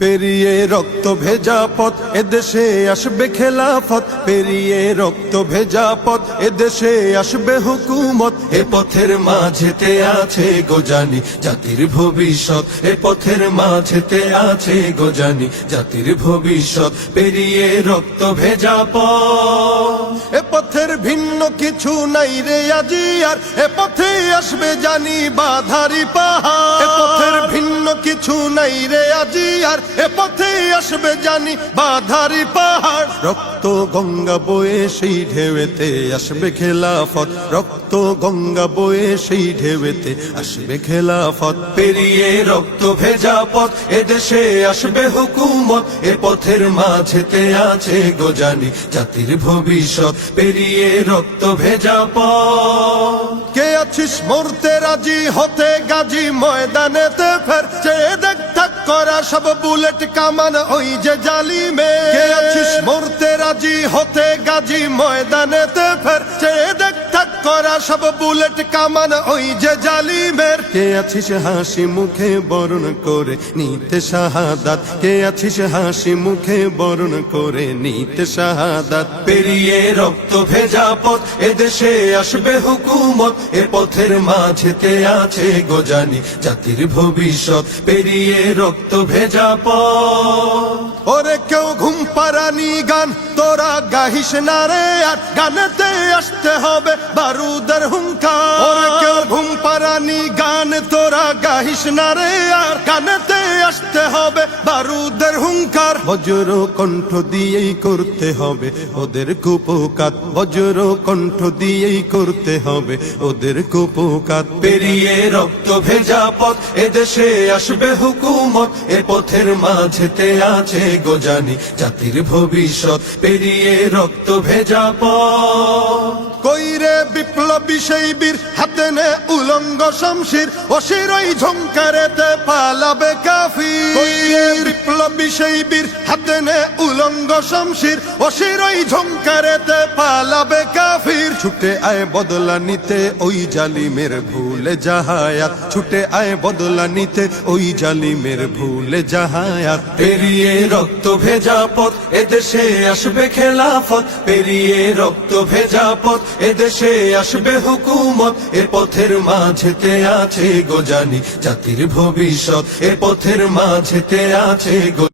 পেরিয়ে রক্ত ভেজা পথ এদেশে আসবে খেলাফত, পেরিয়ে রক্ত ভেজা পথ এদেশে আসবে হুকুমত। এ পথের মাঝেতে আছে গোজানি জাতির ভবিষ্যৎ, এ পথের মাঝেতে আছে গোজানি জাতির ভবিষ্যৎ। পেরিয়ে রক্ত ভেজা পথ, এ পথের ভিন্ন কিছু নাই রে আজি আর, এ পথে আসবে জানি বাধারি পাহাড়। এ পথের ভিন্ন কিছু নাই রে আজি আর, এ পথে আসবে জানি বাধারি পাহাড়। রক্ত গঙ্গা বয়ে সেই ঢেউতে আসবে খেলাফত, রক্ত গঙ্গা বয়ে সেই ঢেউতে আসবে খেলাফত। পেরিয়ে রক্ত ভেজা পথ এদেশে আসবে হুকুমত, এ পথের মাঝেতে আছে গোজানি জাতির ভবিষ্যৎ। পেরিয়ে রক্ত ভেজা পথ, কে আছিস মরতে রাজি হতে গাজী ময়দানেতে ফের, চেয়ে দেখ থাক করা সব বুলেট কামান ওই যে জালিমে। কে আছিস মরতে রাজি হতে গাজী ময়দানেতে ফের, চেয়ে দেখ থাক করা সব বুলেট কামান ওই যে জালিমের। কে আছিস হাসি মুখে বরণ করে নিতে শাহাদাত, কে আছিস হাসি মুখে বরণ করে নিতে শাহাদাত। পেরিয়ে রক্ত ভেজা পথ এদেশে আসবে হুকুমত, এ পথের মাঝেতে আছে গোজানি জাতির ভবিষ্যৎ। পেরিয়ে রক্ত ভেজা পথ, ওরে কেউ ঘুম পাড়ানি গান তোরা গাহিস না রে আর, গানেতে আসতে হবে বারুদের হুঙ্কার। ওরে কেউ ঘুম পাড়ানি গান তোরা গাহিস না রে আর, গানেতে আসতে হবে বারুদের হুঙ্কার। বজ্র কণ্ঠ দিয়েই করতে হবে ওদের কুপকাত, বজ্র কণ্ঠ দিয়েই করতে হবে ওদের কুপকাত। পেরিয়ে রক্ত ভেজা পথ এদেশে আসবে হুকুমত, এ পথের মাঝেতে আছে গোজানি জাতির ভবিষ্যৎ। পেরিয়ে রক্ত ভেজা পথ, কইরে বিপ্লবী সেই বীর হাতে নে উলঙ্গ শমশির, অশিরই ঝংকারেতে পালাবে কাফির। কইরে বিপ্লবী সেই বীর হাতে নে উলঙ্গ শমশির, অশিরই ঝংকারেতে পালাবে কাফির। ছুটে আয় বদলা নিতে ওই জালিমের ভুলে জাহায়াত, ছুটে আয় বদলা নিতে ওই জালিমের ভুলে জাহায়াত। পেরিয়ে রক্ত ভেজা পথ এদেশে আসবে খেলাফত, পেরিয়ে রক্ত ভেজা পথ এদেশে আসবে হুকুমত, এ পথের মাঝেতে আছে গোজানি জাতির ভবিষ্যৎ। এ পথের মাঝেতে আছে